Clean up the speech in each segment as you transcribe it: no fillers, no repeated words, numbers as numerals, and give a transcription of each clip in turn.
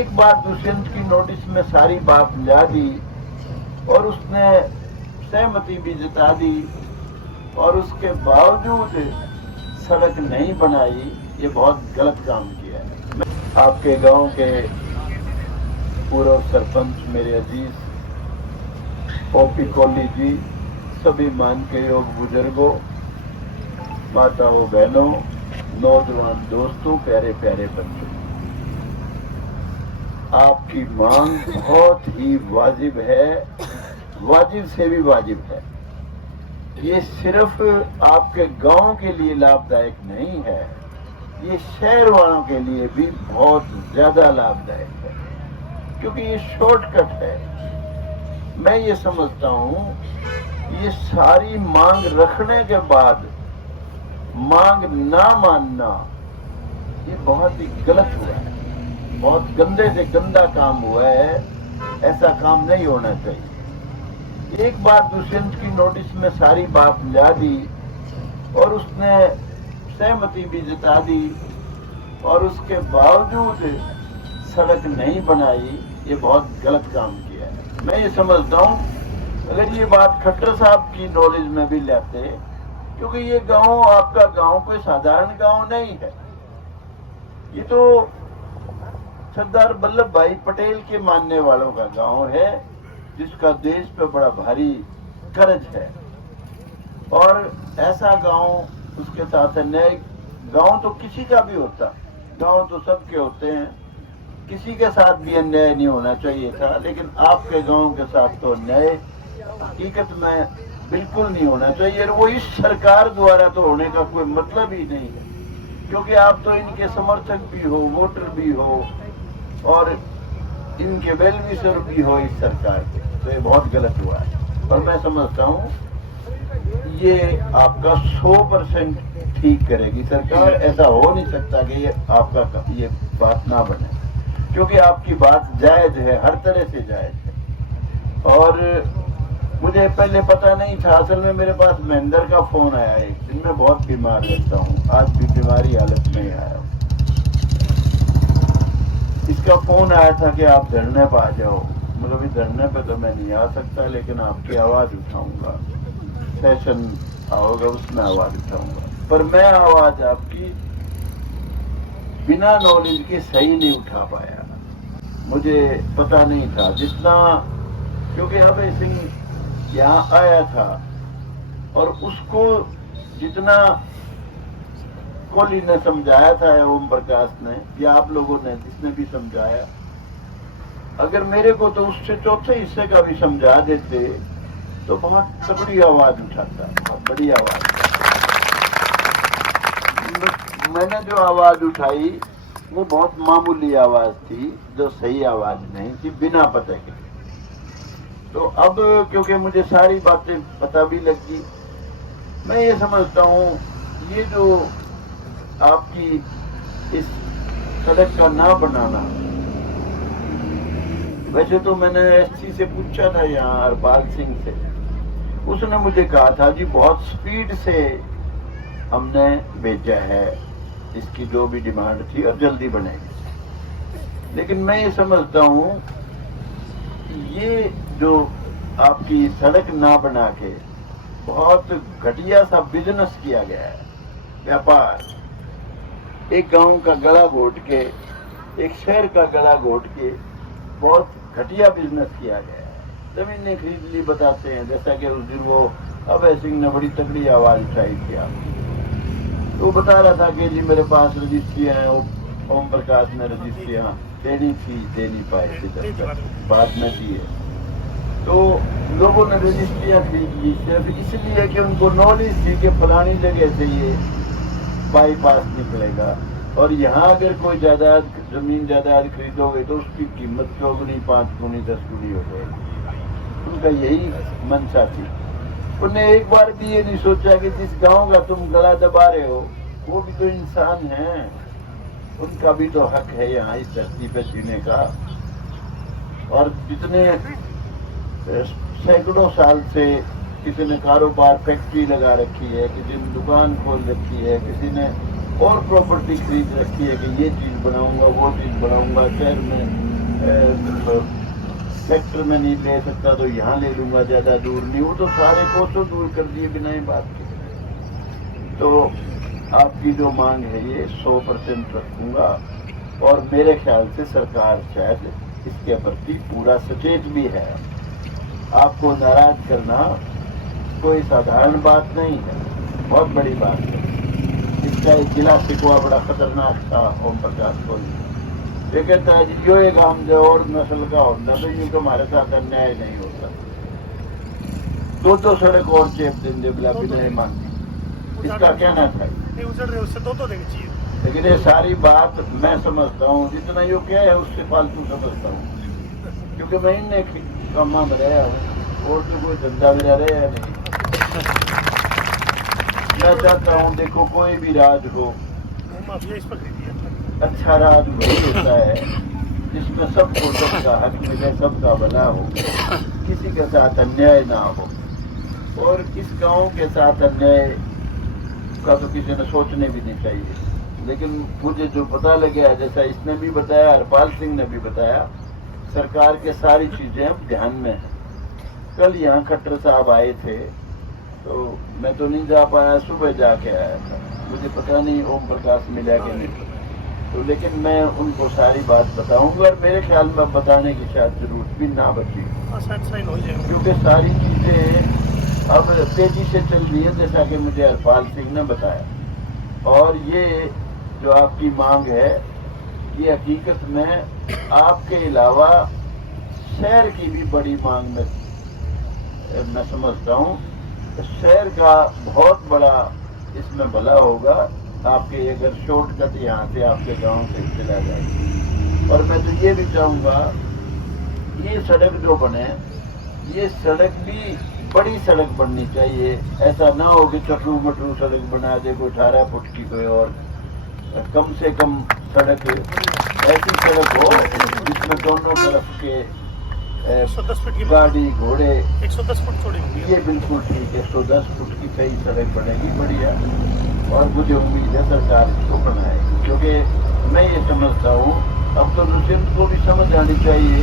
एक बार दुष्यंत की नोटिस में सारी बात ला दी और उसने सहमति भी जता दी और उसके बावजूद सड़क नहीं बनाई, ये बहुत गलत काम किया है। आपके गांव के पूर्व सरपंच मेरे अजीज ओपी कोहली जी, सभी मान के योग बुजुर्गों, माताओं, बहनों, नौजवान दोस्तों, प्यारे प्यारे बच्चों, आपकी मांग बहुत ही वाजिब है, वाजिब से भी वाजिब है। ये सिर्फ आपके गांव के लिए लाभदायक नहीं है, ये शहर वालों के लिए भी बहुत ज्यादा लाभदायक है, क्योंकि ये शॉर्टकट है। मैं ये समझता हूं, ये सारी मांग रखने के बाद मांग ना मानना, ये बहुत ही गलत हुआ है, बहुत गंदे से गंदा काम हुआ है। ऐसा काम नहीं होना चाहिए। एक बार दुष्यंत की नोटिस में सारी बात ला दी और उसने सहमति भी जता दी और उसके बावजूद सड़क नहीं बनाई, ये बहुत गलत काम किया है। मैं ये समझता हूँ, अगर ये बात खट्टर साहब की नॉलेज में भी लाते, क्योंकि ये गांव, आपका गांव कोई साधारण गांव नहीं है, ये तो सरदार वल्लभ भाई पटेल के मानने वालों का गांव है, जिसका देश पे बड़ा भारी कर्ज है। और ऐसा गांव, उसके साथ अन्याय, गांव तो किसी का भी होता, गांव तो सबके होते हैं, किसी के साथ भी अन्याय नहीं होना चाहिए था, लेकिन आपके गांव के साथ तो अन्याय हकीकत में बिल्कुल नहीं होना चाहिए। और वो इस सरकार द्वारा तो होने का कोई मतलब ही नहीं है, क्योंकि आप तो इनके समर्थक भी हो, वोटर भी हो और इनके वेल विशर भी हो इस सरकार के, तो ये बहुत गलत हुआ है। और मैं समझता हूँ ये आपका 100% ठीक करेगी सरकार। ऐसा हो नहीं सकता कि ये आपका ये बात ना बने, क्योंकि आपकी बात जायज है, हर तरह से जायज है। और मुझे पहले पता नहीं था, असल में मेरे पास महेंद्र का फोन आया एक दिन, मैं बहुत बीमार रहता हूँ, आज भी बीमारी हालत में ही आया हूँ। इसका फोन आया था कि आप धरने पर आ जाओ। मतलब इस धरने पे तो मैं नहीं आ सकता, लेकिन आपकी आवाज उठाऊंगा, सेशन होगा उसमें आवाज उठाऊंगा। पर मैं आवाज आपकी बिना नॉलेज के सही नहीं उठा पाया, मुझे पता नहीं था जितना, क्योंकि अभय सिंह यहाँ आया था और उसको जितना कोहली ने समझाया था, ओम प्रकाश ने या आप लोगों ने जिसने भी समझाया, अगर मेरे को तो उससे चौथे हिस्से का भी समझा देते तो बहुत तगड़ी आवाज उठाता, बहुत बड़ी आवाज। मैंने जो आवाज उठाई वो बहुत मामूली आवाज थी, जो सही आवाज नहीं थी, बिना पता के। तो अब क्योंकि मुझे सारी बातें पता भी लगी, मैं ये समझता हूँ ये जो आपकी इस सड़क का ना बनाना, वैसे तो मैंने एससी से पूछा था यहाँ हरपाल सिंह से, उसने मुझे कहा था जी बहुत स्पीड से हमने भेजा है, इसकी जो भी डिमांड थी और जल्दी बनेगी। लेकिन मैं ये समझता हूँ ये जो आपकी सड़क ना बना के बहुत घटिया सा बिजनेस किया गया है, व्यापार, एक गांव का गला घोट के, एक शहर का गला घोट के बहुत घटिया बिजनेस किया गया है। जमीनें खरीद ली बताते हैं, जैसा कि उस दिन वो अभय सिंह ने बड़ी तगड़ी आवाज उठाई थी, तो बता रहा था कि जी मेरे पास रजिस्ट्रियां हैं, ओम प्रकाश ने रजिस्ट्रियां देनी थी, दे नहीं पाए थे, बाद में दी है। तो लोगों ने रजिस्ट्रियां खरीद ली सिर्फ इसलिए कि उनको नॉलेज थी कि फलानी जगह से ये बाईपास निकलेगा, और यहाँ अगर कोई जायदाद, जमीन जायदाद खरीदोगे तो उसकी कीमत 4 गुनी, 5 गुनी, 10 गुनी हो जाएगी। उनका यही मंशा थी। उन्हें एक बार भी ये नहीं सोचा कि जिस गांव का तुम गला दबा रहे हो वो भी तो इंसान हैं, उनका भी तो हक है यहाँ इस धरती पे जीने का। और जितने सैकड़ों साल से किसी ने कारोबार, फैक्ट्री लगा रखी है, किसी ने दुकान खोल रखी है, किसी ने और प्रॉपर्टी खरीद रखी है कि ये चीज बनाऊंगा, वो चीज बनाऊंगा, शहर में सेक्टर में नहीं ले सकता तो यहाँ ले लूंगा, ज्यादा दूर नहीं, वो तो सारे कोसों दूर कर दिए बिना ही बात के। तो आपकी जो मांग है ये 100% रखूंगा, और मेरे ख्याल से सरकार शायद इसके प्रति पूरा सचेत भी है। आपको नाराज करना कोई साधारण बात नहीं है, बहुत बड़ी बात है। इसका एक जिला शिकवा बड़ा खतरनाक था ओम प्रकाश को। ये कहता है जो एक हम जो और नस्ल का होना तो यूं हमारे साथ अन्याय नहीं होता। दो सड़क और चेप देंगे बिला भी नहीं मानती, इसका कहना था। लेकिन ये सारी बात मैं समझता हूँ, जितना यो क्या है उससे फालतू समझता हूँ, क्योंकि मैं इनने कामा में रहा हूँ और तो कोई धंधा मेरा रहा नहीं। मैं चाहता हूँ देखो कोई भी राज हो, अच्छा राज वही होता है जिसमें सबको सबका हक मिले, सबका भला हो, किसी के साथ अन्याय ना हो। और इस गांव के साथ अन्याय का तो किसी ने सोचने भी नहीं चाहिए। लेकिन मुझे जो पता लगा है, जैसा इसने भी बताया, हरपाल सिंह ने भी बताया, सरकार के सारी चीजें अब ध्यान में है। कल यहाँ खट्टर साहब आए थे तो मैं तो नहीं जा पाया, सुबह जाके आया था, मुझे पता नहीं ओम प्रकाश मिला कि नहीं। तो लेकिन मैं उनको सारी बात बताऊंगा, और मेरे ख्याल में बताने की शायद जरूरत भी ना बची, क्योंकि सारी चीजें अब तेजी से चल रही है, जैसा कि मुझे हरपाल सिंह ने बताया। और ये जो आपकी मांग है, ये हकीकत में आपके अलावा शहर की भी बड़ी मांग में मैं समझता हूँ। शहर का बहुत बड़ा इसमें भला होगा आपके, अगर शॉर्टकट यहाँ से आपके गांव से चला जाए। और मैं तो ये भी चाहूंगा, ये सड़क जो बने, ये सड़क भी बड़ी सड़क बननी चाहिए। ऐसा ना हो कि चटरू मटरू सड़क बना दे कोई 18 फुट की कोई, और कम से कम सड़क ऐसी सड़क हो जिसमें दोनों तरफ के 110 फुट की गाड़ी घोड़े 110 फुट छोड़ी होगी। ये बिल्कुल ठीक है, 110 फुट की सही सड़क बनेगी, बढ़िया। और मुझे उम्मीद है सरकार इसको बनाएगी, क्योंकि मैं ये समझता हूँ अब तो दुष्यंत को भी समझ आनी चाहिए।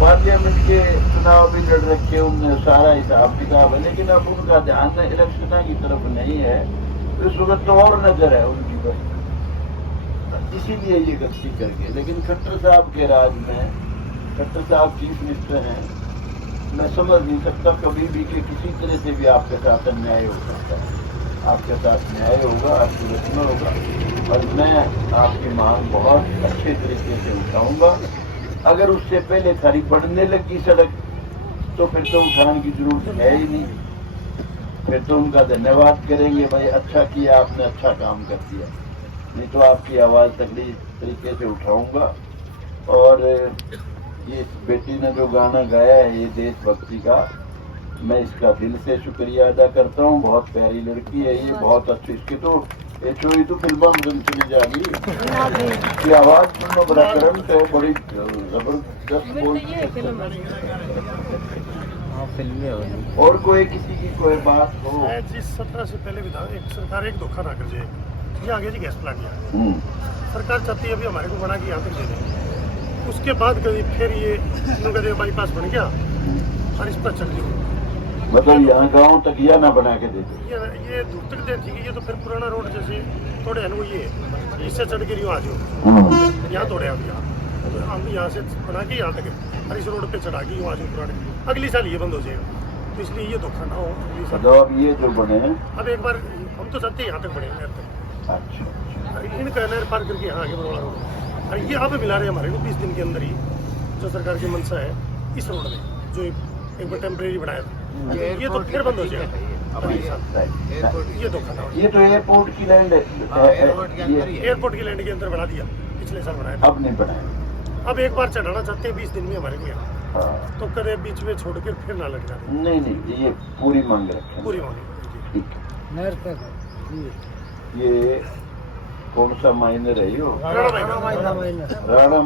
पार्लियामेंट के चुनाव भी लड़ रखे, उनने सारा हिसाब किताब है, लेकिन अब उनका ध्यान इलेक्शन की तरफ नहीं है, तो इस वक्त तो और नजर है उनकी पर, इसीलिए ये गलती करके। लेकिन खट्टर साहब के राज में, खट्टर साहब चीफ मिनिस्टर हैं, मैं समझ नहीं सकता कभी भी कि किसी तरह से भी आपके साथ अन्याय हो सकता है। आपके साथ न्याय होगा, आपकी रचना होगा, और मैं आपकी मांग बहुत अच्छे तरीके से उठाऊंगा। अगर उससे पहले सारी बढ़ने लगी सड़क तो फिर तो उठाने की जरूरत है ही नहीं, फिर तो उनका धन्यवाद करेंगे, भाई अच्छा किया आपने, अच्छा काम कर दिया। नहीं तो आपकी आवाज़ तकलीफ तरीके से उठाऊंगा। और ये बेटी ने जो गाना गाया है ये देशभक्ति का, मैं इसका दिल से शुक्रिया अदा करता हूँ। बहुत प्यारी लड़की है ये, बहुत अच्छी। इसकी तो चोरी तो फिल्म में चली जाएगी, ये आवाज सुनना बड़ा करंट है, बड़ी जबरदस्त बोलती है। और कोई किसी की कोई बात हो, जिस 17 से पहले विधान सरकार एक धोखा ना कर जाए, ये आगे जी गैस प्लांट यहाँ सरकार चाहती है अभी हमारे को बना के यहाँ तक दे दें, उसके बाद कभी फिर ये कहते बाईपास बन गया और इस पर चल जाओ, मतलब यहाँ गाँव तक या ना बना के देते, ये दूर तक दे ठीक है। ये तो फिर पुराना रोड जैसे थोड़े है ना, वो ये इससे चढ़ के आ जाओ, यहाँ तोड़े हम यहाँ से बना के यहाँ तक, और इस रोड पे चढ़ा के यूँ आ जाओ पुराने, अगली साल ये बंद हो जाएगा। तो इसलिए ये धोखा ना हो अगली साल। अब ये जो बने अब एक बार हम तो चाहते हैं यहाँ तक बढ़े नहर तक, अच्छा, इनका नहर पार करके यहाँ आगे बरवाड़ा रोड, और ये आप मिला रहे हैं हमारे को 20 दिन के अंदर ही, जो सरकार की मंशा है इस रोड में जो एक बार टेम्परेरी बनाया था, ये तो फिर बंद हो जाएगा। ये धोखा था। ये तो एयरपोर्ट की लैंड है, एयरपोर्ट की लैंड के अंदर बना दिया, पिछले साल बनाया, अब नहीं बनाया। अब एक बार चढ़ाना चाहते हैं 20 दिन में हमारे को यहाँ, तो कदे बीच में छोड़ कर फिर ना लग जाए। नहीं, ये पूरी मांग रखें, पूरी मांग। ये कौन सा माइनर है यो? राणा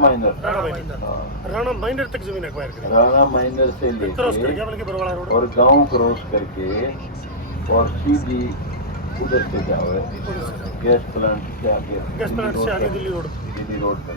माइनर तक जमीन एक्वायर करें, राणा माइनर से लेके और गांव क्रॉस करके और सीधी उधर से जाओ गैस प्लांट से आगे, दिल्ली रोड पर।